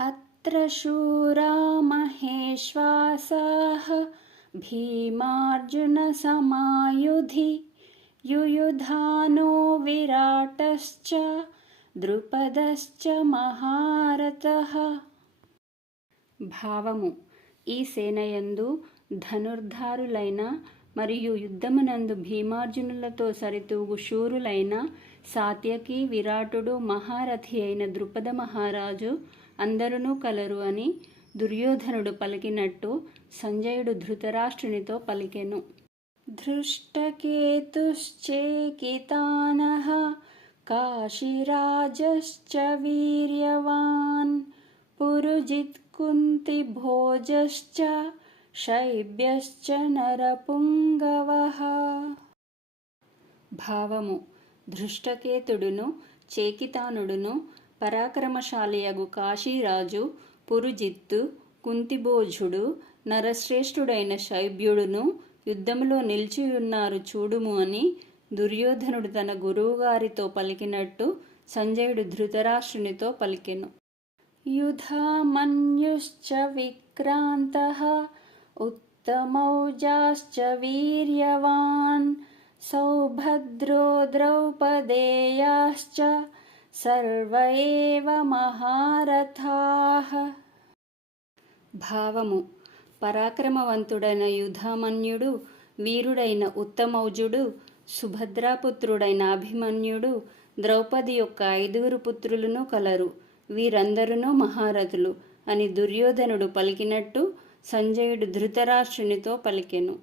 అత్ర శూరా మహేశ్వాసాః భీమార్జున సమాయుధి యుయుధానో విరాటశ్చ ద్రుపదశ్చ మహారథః. భావము: ఈ సేనయందు ధనుర్ధారులైన మరియు యుద్ధమునందు భీమార్జునులతో సరితూగు శూరులైన సాత్యకి, విరాటుడు, మహారథి అయిన ద్రుపద మహారాజు అందరునూ కలరు అని దుర్యోధనుడు పలికినట్టు సంజయుడు ధృతరాష్ట్రునితో పలికెను. ధృష్టకేతుశ్చేకితానః కాశీరాజశ్చ వీర్యవాన్ పురుజిత్ కుంతిభోజశ్చ శైబ్యశ్చ నరపుంగవః. భావము: ధృష్టకేతుడును, చేకితానుడును, పరాక్రమశాలియగు కాశీరాజు, పురుజిత్తు, కుంతిభోజుడు, నరశ్రేష్ఠుడైన శైబ్యుడును యుద్ధములో నిలిచియున్నారు చూడుము అని దుర్యోధనుడు తన గురువుగారితో పలికినట్టు సంజయుడు ధృతరాష్ట్రునితో పలికెను. యుధామన్యుశ్చ విక్రాంతః ఉత్తమౌజాశ్చ వీర్యవాన్ సౌభద్రో ద్రౌపదేయాశ్చ సర్వ ఏవ మహారథాః. భావము: పరాక్రమవంతుడైన యుధామన్యుడు, వీరుడైన ఉత్తమౌజుడు, సుభద్రాపుత్రుడైన అభిమన్యుడు, ద్రౌపది యొక్క 5 పుత్రులను కలరు. వీరందరునూ మహారథులు అని దుర్యోధనుడు పలికినట్టు సంజయుడు ధృతరాష్ట్రునితో పలికెను.